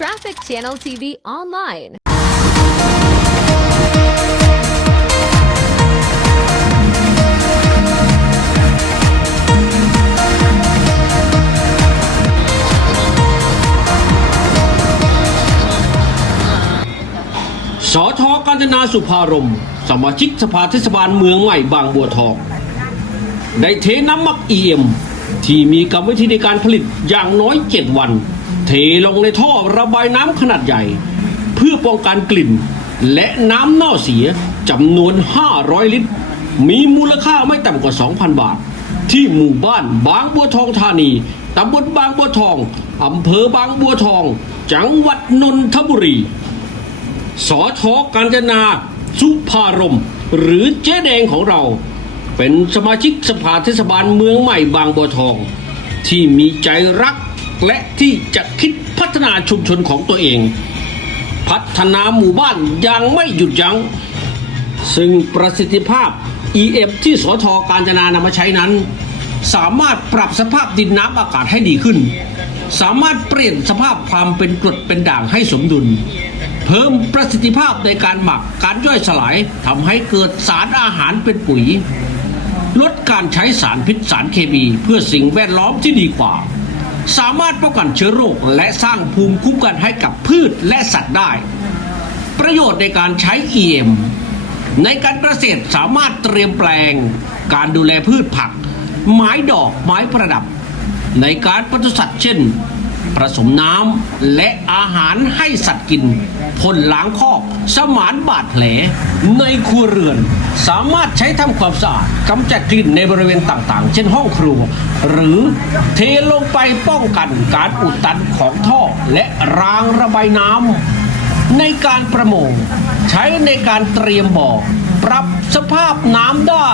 Traffic Channel TV online. สอทอกาญจนาสุภารมสมาชิกสภาเทศบาลเมืองใหม่บางบัวทอง ได้เทน้ำมักเอี่ยม ที่มีกรรมวิธีในการผลิตอย่างน้อย 7 วัน เทลงในท่อระบายน้ำขนาดใหญ่ เพื่อป้องกันกลิ่น และน้ำเน่าเสียจำนวน 500 ลิตร มีมูลค่าไม่ต่ำกว่า 2,000 บาท ที่หมู่บ้านบางบัวทองธานีตำบลบางบัวทองอำเภอบางบัวทอง จังหวัดนนทบุรี สอทอกาญจนา สุภารม หรือเจ๊แดงของเรา เป็นสมาชิกสภาเทศบาลเมืองใหม่บางบัวทอง ที่มีใจรักและที่จะคิดพัฒนาชุมชนของตัวเอง พัฒนาหมู่บ้านอย่างไม่หยุดยัง้ง ซึ่งประสิทธิภาพ EM ที่สทการจนานำมาใช้นั้น สามารถปรับสภาพดินน้ำอากาศให้ดีขึ้น สามารถเปลี่ยนสภาพความเป็นกรดเป็นด่างให้สมดุล เพิ่มประสิทธิภาพในการหมักการย่อยสลายทำให้เกิดสารอาหารเป็นปุ๋ย ลดการใช้สารพิษสารเคมีเพื่อสิ่งแวดล้อมที่ดีกว่า สามารถป้องกันเชื้อโรคและสร้างภูมิคุ้มกันให้กับพืชและสัตว์ได้ ประโยชน์ในการใช้ EM ในการเกษตรสามารถเตรียมแปลง การดูแลพืชผัก ไม้ดอกไม้ประดับ ในการปศุสัตว์เช่นผสมน้ำและอาหารให้สัตว์กินพ่นล้างคอก สมานบาดแผลในครัวเรือน สามารถใช้ทำความสะอาดกำจัดกลิ่นในบริเวณต่างๆ เช่นห้องครัว หรือเทลงไปป้องกันการอุดตันของท่อและรางระบายน้ำในการประมง ใช้ในการเตรียมบ่อปรับสภาพน้ำได้